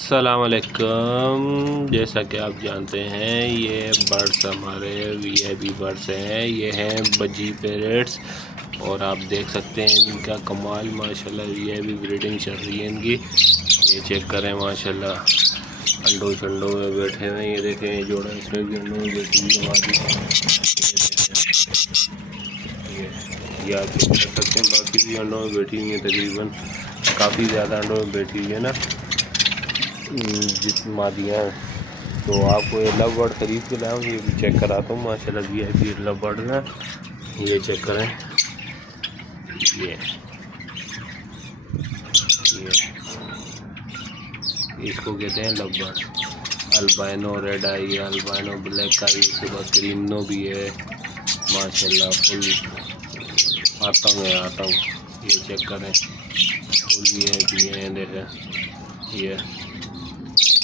अस्सलामुअलैकुम। जैसा कि आप जानते हैं ये बर्ड्स हमारे वीआईपी बर्ड्स हैं। ये हैं बजी पैरेट्स और आप देख सकते हैं इनका कमाल माशाल्लाह वीआईपी ब्रीडिंग चल रही है इनकी। ये चेक करें माशाल्लाह अंडों शंडों में बैठे हुए। ये देखें ये जोड़ा इसमें भी अंडों में बैठी हुई ये आप देख सकते हैं। बाकी भी अंडों में बैठी हुई है, तकरीबन काफ़ी ज़्यादा अंडों में बैठी हुई है ना जितनी मादियाँ। तो आपको ये लव बर्ड खरीद के लाऊँ, ये भी चेक कराता हूँ माशाल्लाह वीआईपी लव बर्ड है। ये चेक करें ये इसको कहते हैं लव बर्ड। अल्बाइनो रेड आई, अल्बाइनो ब्लैक आई, उसके बाद क्रीमनो भी है माशाल्लाह। फुल आता हूँ ये चेक करें फुल वीआईपी है। देखें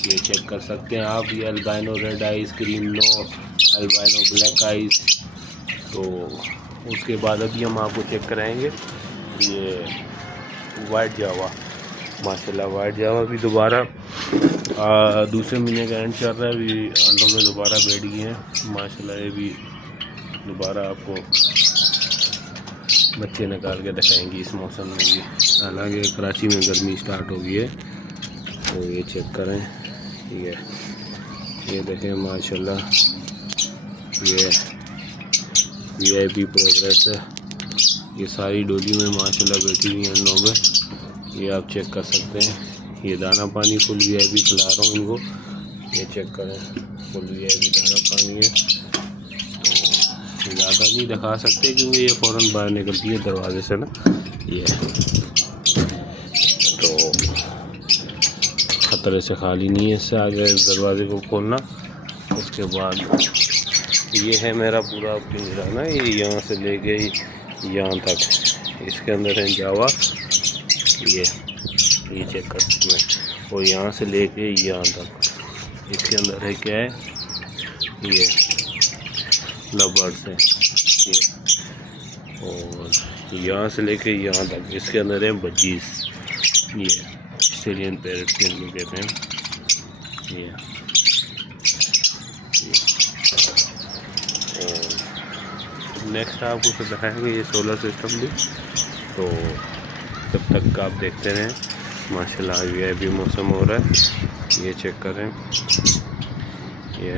ये चेक कर सकते हैं आप। ये अल्बाइनो रेड आइस, क्रीमनो, अल्बाइनो ब्लैक आइस। तो उसके बाद अभी हम आपको चेक कराएंगे ये वाइट जावा माशाल्लाह। वाइट जावा भी दोबारा दूसरे महीने का एंड चल रहा है, अभी अंडों में दोबारा बैठ गई हैं माशाल्लाह। ये भी दोबारा आपको बच्चे निकाल के दिखाएंगी इस मौसम में भी। हालांकि कराची में गर्मी स्टार्ट हो गई है। तो ये चेक करें ये देखें माशाल्लाह ये वीआईपी प्रोग्रेस है। ये सारी डोली में माशाल्लाह बैठी हुई अंडों में। ये आप चेक कर सकते हैं। ये दाना पानी फुल वीआईपी खिला रहा हूँ इनको। ये चेक करें फुल वीआईपी दाना पानी है। तो ज़्यादा नहीं दिखा सकते क्योंकि ये फ़ौरन बाहर निकलती है दरवाजे से ना। ये तो ख़तरे से खाली नहीं है, इससे आगे दरवाजे को खोलना। उसके बाद ये है मेरा पूरा पिंजरा ना, ये यहाँ से लेके यहाँ तक इसके अंदर है जावा। ये चेक कर सकते हैं। और यहाँ से लेके यहाँ तक इसके अंदर है क्या है ये लव बर्ड्स है ये। और यहाँ से लेके यहाँ तक इसके अंदर है बजीज, ये ऑस्ट्रेलियन पैरेट जिनको कहते हैं ये। और नेक्स्ट आपको तो दिखाएंगे ये सोलर सिस्टम भी। तो तब तक आप देखते रहें माशाल्लाह। वीआईपी मौसम हो रहा है, ये चेक करें ये